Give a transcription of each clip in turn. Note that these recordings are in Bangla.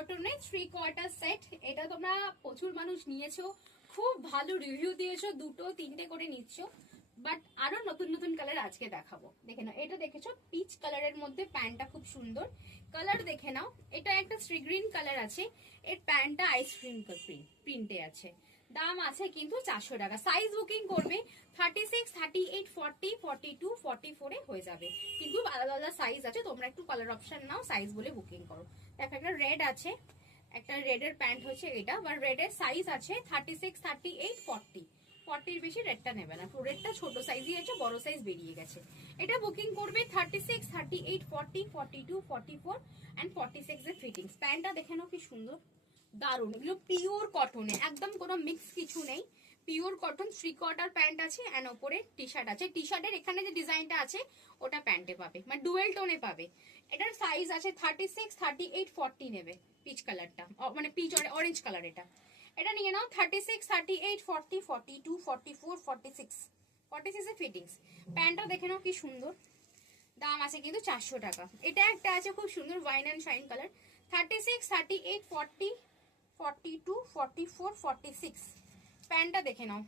কটনের 3/4 সেট। এটা তোমরা প্রচুর মানুষ নিয়েছো, খুব ভালো রিভিউ দিয়েছো, দুটো তিনটে করে নিচ্ছ, বাট আরো নতুন নতুন কালার আজকে দেখাবো। দেখে নাও, এটা দেখেছো পিচ কালারের মধ্যে, প্যান্টটা খুব সুন্দর কালার। দেখে নাও, এটা একটা সি গ্রিন কালার আছে, এর প্যান্টটা আইসক্রিম প্রিন্টে আছে। দাম আছে কিন্তু 400 টাকা। সাইজ বুকিং করবে 36, 38, 40, 42, 44 এ হয়ে যাবে, কিন্তু আলাদা আলাদা সাইজ আছে। তোমরা একটু কালার অপশন নাও, সাইজ বলে বুকিং করো। দেখো একটা রেড আছে, একটা রেড এর প্যান্ট হচ্ছে এটা, বা রেড এর সাইজ আছে 36, 38, 40। 40 এর বেশি রেডটা নেবে না, রেডটা ছোট সাইজই আছে, বড় সাইজ বেরিয়ে গেছে। এটা বুকিং করবে 36, 38, 40, 42, 44 এন্ড 46 এর ফিটিংস। প্যান্টটা দেখে নাও কি সুন্দর, দারুন। এগুলো পিওর কটনে, একদম কোনো মিক্স কিছু নেই, পিওর কটন। 3/4 প্যান্ট আছে এন্ড ওপরে টি শার্ট আছে। টি শার্টের এখানে যে ডিজাইনটা আছে ওটা প্যান্টে পাবে, মানে ডুয়েল টোনে পাবে। এটার সাইজ আছে 36, 38, 40 নেবে। পিচ কালারটা, মানে পিচ অরেঞ্জ কালার। এটা নিয়ে নাও 36, 38, 40, 42, 44, 46, 46 এর ফিটিংস। প্যান্টটা দেখে নাও কি সুন্দর, দাম আছে কিন্তু 400 টাকা। এটা একটা আছে খুব সুন্দর ওয়াইন অ্যান্ড শাইন কালার, 36, 38, 40, 42, 44, 46। প্যান্টটা দেখে নাও,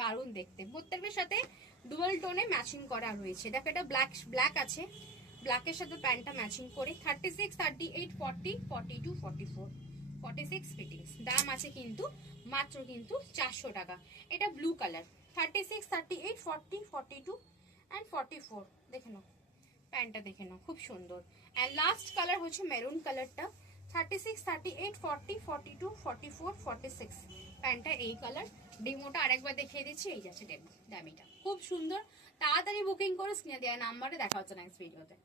দারুণ দেখতে। প্রত্যেকটার সাথে ডুয়াল টোনে ম্যাচিং করা রয়েছে। দেখো এটা ব্ল্যাক আছে, ব্ল্যাকের সাথে প্যান্টটা ম্যাচিং করে। 36, 38, 40, 42, 44, 46 ফিটিংস। দাম আছে কিন্তু মাত্র কিন্তু 400 টাকা। এটা ব্লু কালার, 36, 38, 40, 42 এন্ড 44। দেখে নাও প্যান্টটা, দেখে নাও খুব সুন্দর। এন্ড লাস্ট কালার হচ্ছে মেরুন কালারটা, 36, 38, 40, 42, 44, 46। প্যান্টটা এই কালার। ডেমোটা আরেকবার দেখিয়ে দিচ্ছি, এই যাচ্ছে ডেমো, দামিটা খুব সুন্দর। তাড়াতাড়ি বুকিং করে স্ক্রিনে দেওয়া নাম্বারে দেখা হচ্ছে নেক্সট ভিডিওতে।